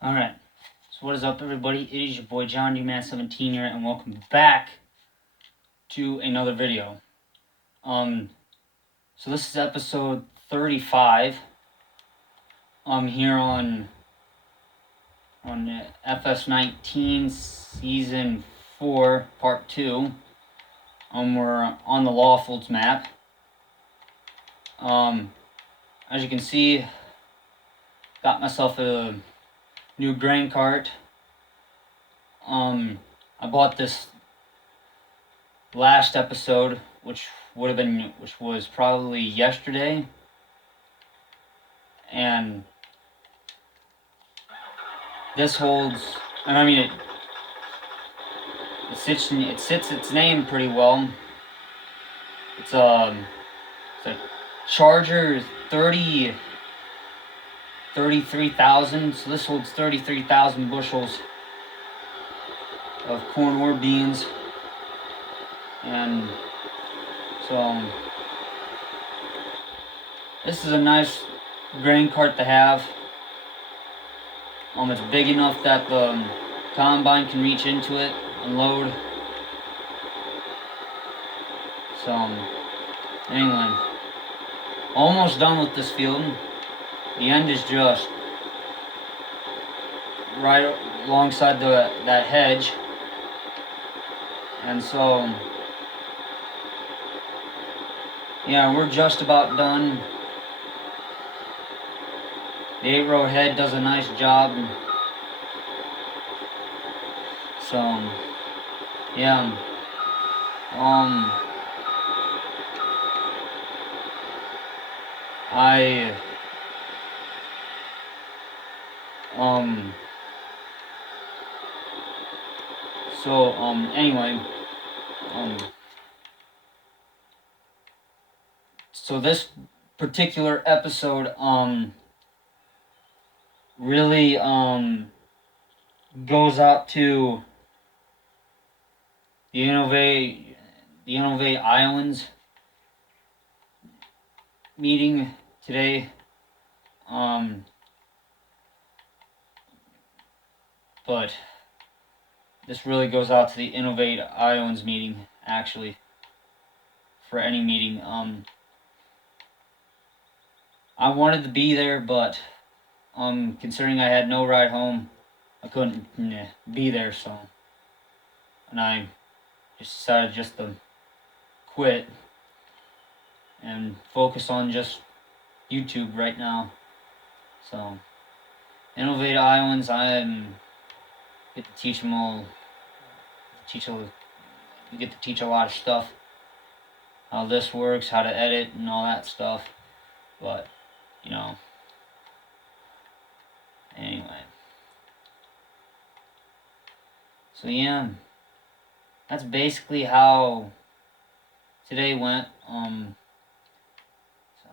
Alright, so what is up everybody? It is your boy John D-Man17 here, and welcome back to another video. So this is episode 35. Here on FS19 Season 4, Part 2. We're on the Lawfolds map. As you can see, got myself a new grain cart. I bought this last episode, which was probably yesterday, and this holds, and I mean it sits its name pretty well. It's a Charger 33,000, so this holds 33,000 bushels of corn or beans. And so this is a nice grain cart to have. It's big enough that the combine can reach into it, unload. So anyway, almost done with this field. The end is just right alongside that hedge, and so yeah, we're just about done. The 8-row head does a nice job. So yeah, anyway, so this particular episode, really, goes out to the Innovate Iowans meeting today. But this really goes out to the Innovate Iowans meeting, actually, for any meeting. I wanted to be there, but considering I had no ride home, I couldn't be there, so, and I just decided just to quit and focus on just YouTube right now. So Innovate Iowans, I get to teach them all. We get to teach a lot of stuff, how this works, how to edit, and all that stuff. But anyway. So yeah, that's basically how today went. So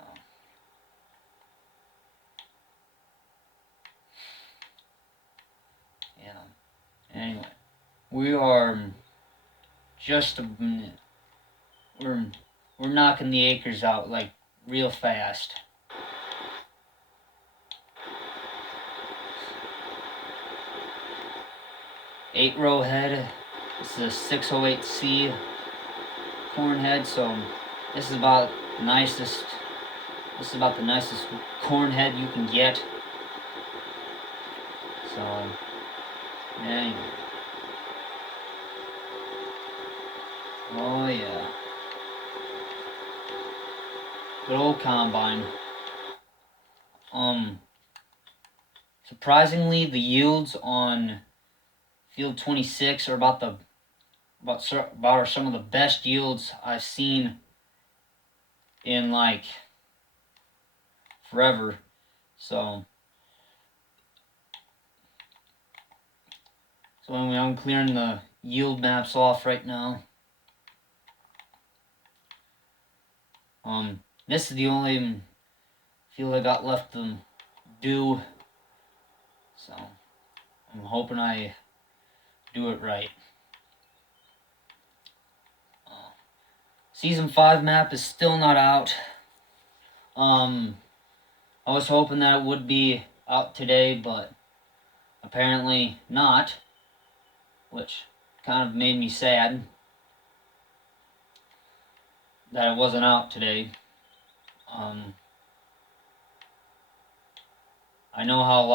yeah. Anyway, we are just we're knocking the acres out like real fast. Eight-row head. This is a 608C corn head, so this is about the nicest corn head you can get. So anyway. Oh yeah. Good old combine. Surprisingly, the yields on field 26 are about some of the best yields I've seen in like forever. So anyway, I'm clearing the yield maps off right now. This is the only field I got left to do, so I'm hoping I do it right. Season 5 map is still not out. I was hoping that it would be out today, but apparently not, which kind of made me sad that it wasn't out today. I know how a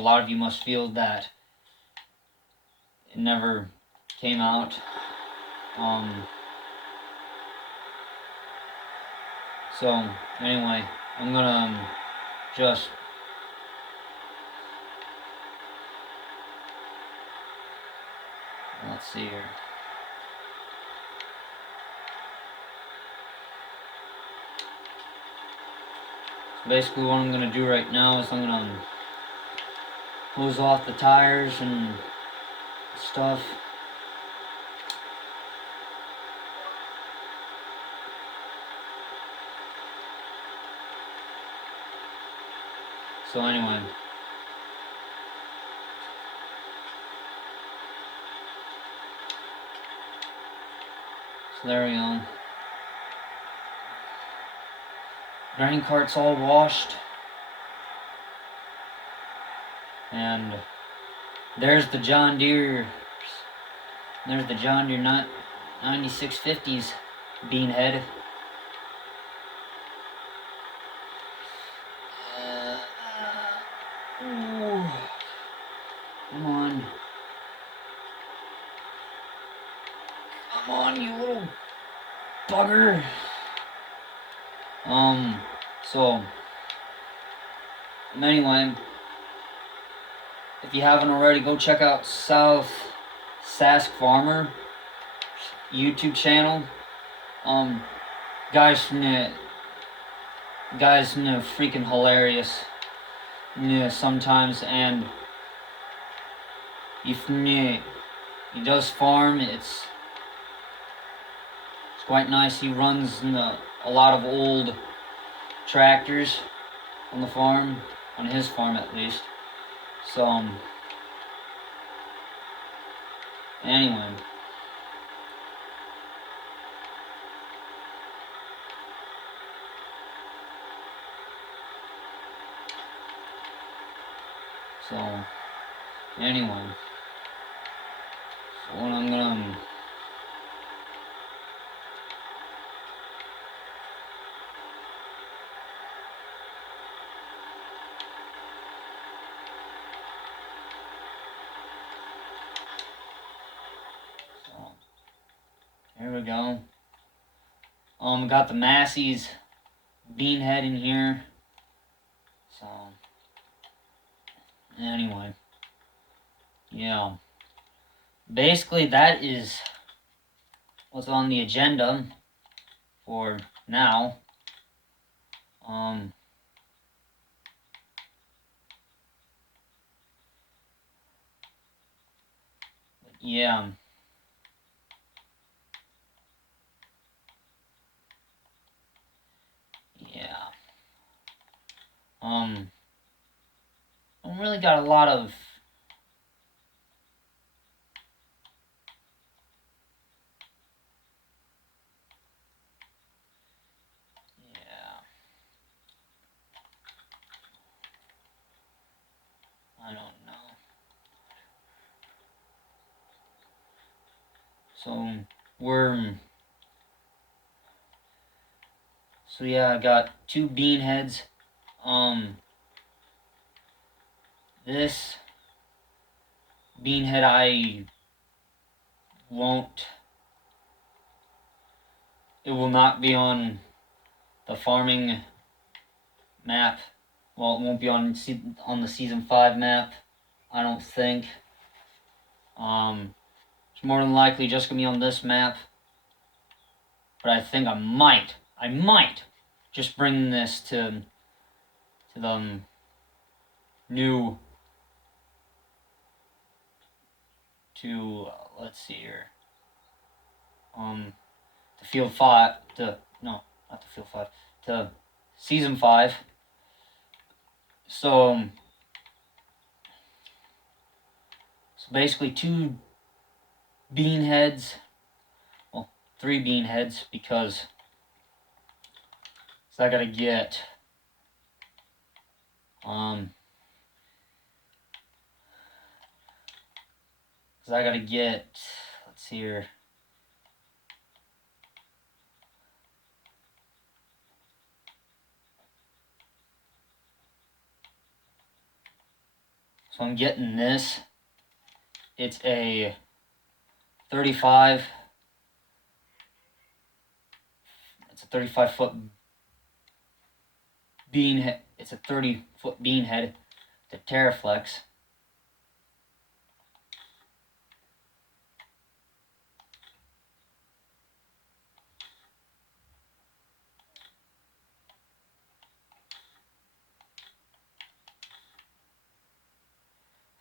lot of you must feel that it never came out. So anyway, I'm gonna just let's see here. So basically what I'm gonna do right now is I'm gonna hose off the tires and stuff. So anyway, so there we go. Grain cart's all washed. And there's the John Deere. There's the John Deere 9650s bean head. Ooh. Come on. Come on, you little bugger. So anyway, if you haven't already, go check out South Sask Farmer YouTube channel. Guys freaking hilarious. Sometimes, and if he does farm, it's quite nice. He runs a lot of old tractors on the farm, on his farm at least. So anyway, so what I'm gonna here we go. Got the Massey's bean head in here. So anyway, yeah. Basically, that is what's on the agenda for now. Yeah. Yeah. I don't really got a lot of I don't know. So yeah, I got 2 bean heads. This bean head it will not be on the farming map. Well, it won't be on the season 5 map, I don't think. It's more than likely just gonna be on this map. But I think I might just bring this to the new let's see here. To field 5 to no, not to field 5, to season 5. So basically 2 bean heads, well, 3 bean heads, because I gotta get Cause I gotta get, let's see here. So I'm getting this. It's a 35. It's a 35-foot bean head. It's a 30-foot bean head. The Terraflex.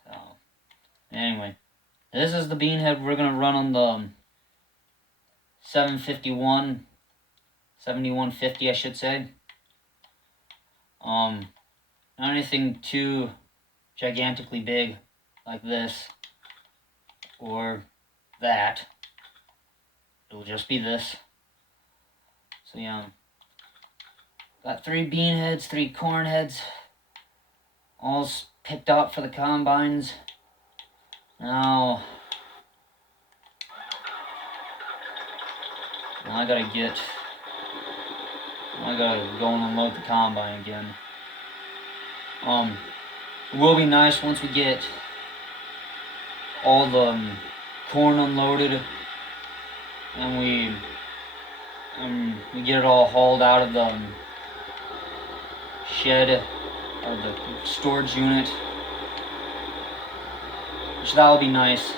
So anyway, this is the bean head we're gonna run on the 751, 7150, I should say. Not anything too gigantically big like this or that. It'll just be this. So yeah, got 3 bean heads, 3 corn heads, all picked out for the combines. Now I gotta go and unload the combine again. It will be nice once we get all the corn unloaded and we get it all hauled out of the shed or the storage unit, which that'll be nice.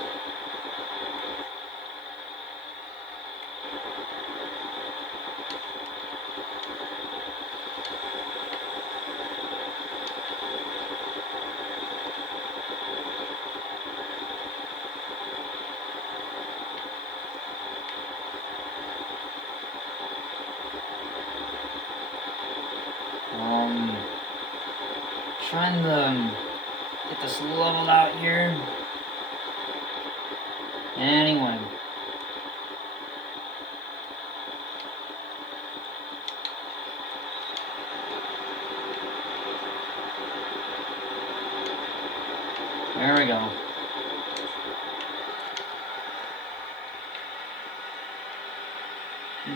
Trying to get this leveled out here. Anyway. There we go.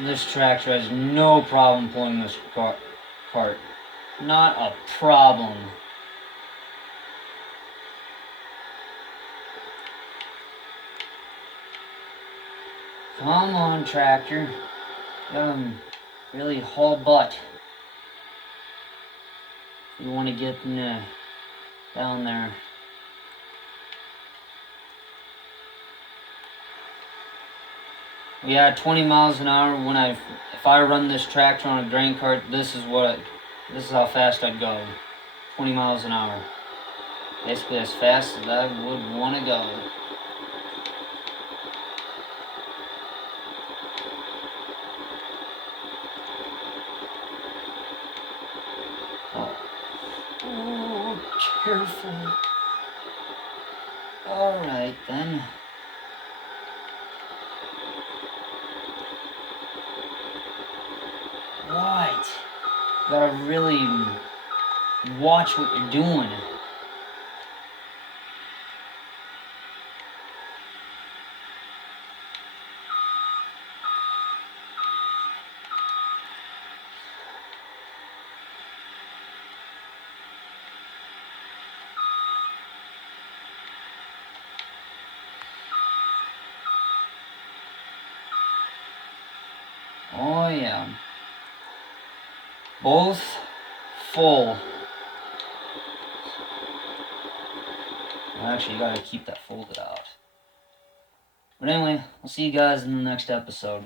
This tractor has no problem pulling this cart. Not a problem. Come on, tractor. Really haul butt. You want to get down there. Yeah, 20 miles an hour. If I run this tractor on a grain cart, this is how fast I'd go. 20 miles an hour. Basically as fast as I would want to go. Oh, careful. Alright then. What? You gotta really watch what you're doing. Oh yeah. Both full. Well, actually, you gotta keep that folded out. But anyway, I'll see you guys in the next episode.